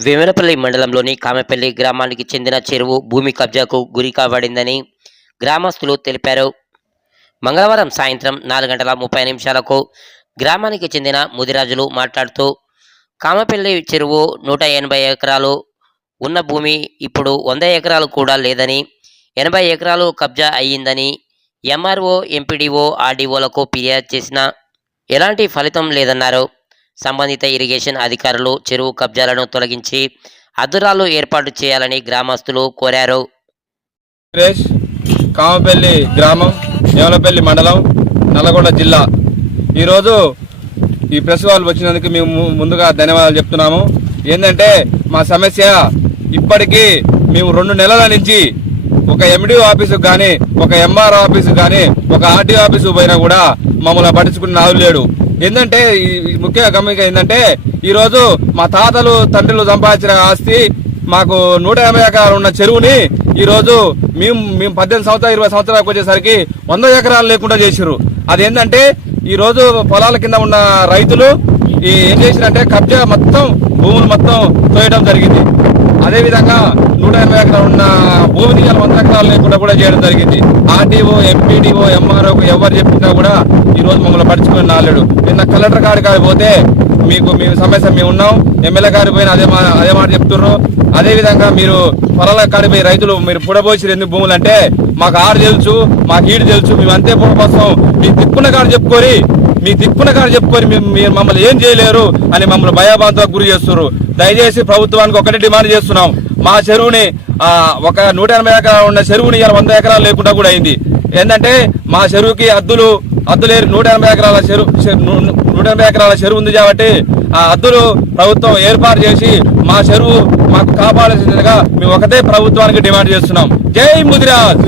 వేమనపల్లి మండలంలోని కామెపల్లి గ్రామానికి చెందిన చెరువు భూమి కబ్జాకు గురి కాబడిందని గ్రామస్తులు తెలిపారు. మంగళవారం సాయంత్రం నాలుగు గంటల ముప్పై నిమిషాలకు గ్రామానికి చెందిన ముదిరాజులు మాట్లాడుతూ కామపల్లి చెరువు నూట ఎనభై ఎకరాలు ఉన్న భూమి ఇప్పుడు వంద ఎకరాలు కూడా లేదని ఎనభై ఎకరాలు కబ్జా అయ్యిందని ఎంఆర్ఓ ఎంపీడీఓ ఆర్డీఓలకు ఫిర్యాదు చేసినా ఎలాంటి ఫలితం లేదన్నారు. సంబంధిత ఇరిగేషన్ అధికారులు చెరువు కబ్జాలను తొలగించి అద్దురాలు ఏర్పాటు చేయాలని గ్రామస్తులు కోరారు. సురేష్ కామపల్లి గ్రామం నేవలపల్లి మండలం నల్లగొండ జిల్లా. ఈరోజు ఈ ప్రెస్ వాళ్ళు వచ్చినందుకు మేము ముందుగా ధన్యవాదాలు చెప్తున్నాము. ఏంటంటే మా సమస్య ఇప్పటికీ మేము రెండు నెలల నుంచి ఒక ఎండిఓ ఆఫీసు కానీ ఒక ఎంఆర్ ఆఫీసు కానీ ఒక ఆర్టీఓ ఆఫీసు పోయినా కూడా మమ్మల్ని పట్టించుకున్న నాదు లేడు. ఏంటంటే ఈ ముఖ్య గమనిక ఏంటంటే ఈరోజు మా తాతలు తండ్రులు సంపాదించిన ఆస్తి మాకు నూట యాభై ఎకరాలు ఉన్న చెరువుని ఈరోజు మేము మేము పద్దెనిమిది సంవత్సరాలు ఇరవై సంవత్సరాలకు వచ్చేసరికి వంద ఎకరాలు లేకుండా చేసిర్రు. అదేంటంటే ఈరోజు పొలాల కింద ఉన్న రైతులు ఏం చేసినంటే కబ్జా మొత్తం భూములు మొత్తం తోయడం జరిగింది. అదేవిధంగా నూట ఎనభై ఎకరాలు ఉన్న భూమిని ఇవాళ వంద ఎకరాలు లేకుండా కూడా చేయడం జరిగింది. ఆర్టీఓ ఎంపీడీఓ ఎంఆర్ఓ ఎవరు చెప్పినా కూడా ఈ రోజు మమ్మల్ని పడుచుకుని నాలేడు నిన్న కలెక్టర్ గారి కాడికి పోతే మీకు మీ సమస్య మేము ఉన్నాం. ఎమ్మెల్యే గారి పోయిన అదే మా అదే మాట చెప్తున్నారు. అదేవిధంగా మీరు పొలాల కాడికి రైతులు మీరు పుడబోసి ఎన్ని భూములు అంటే మాకు ఆరు తెలుసు మాకు ఈడు తెలుసు మేము అంతే కోసం మీ తిప్పున కాడు చెప్పుకొని మీ దిక్కున కానీ చెప్పుకొని మీరు మమ్మల్ని ఏం చేయలేరు అని మమ్మల్ని భయాభాంతకు గురి చేస్తున్నారు. దయచేసి ప్రభుత్వానికి ఒకటే డిమాండ్ చేస్తున్నాం. మా చెరువుని ఒక నూట ఎనభై ఎకరాలు ఉన్న చెరువుని ఇలా వంద ఎకరాలు లేకుండా కూడా అయింది. ఏంటంటే మా చెరువుకి అద్దులు అద్దులేరు నూట ఎనభై ఎకరాల చెరువు నూట ఎనభై ఎకరాల చెరువు ఉంది కాబట్టి ఆ అద్దులు ప్రభుత్వం ఏర్పాటు చేసి మా చెరువు మాకు కాపాడాల్సిందిగా మేము ఒకటే ప్రభుత్వానికి డిమాండ్ చేస్తున్నాం. జై ముదిరాజ్!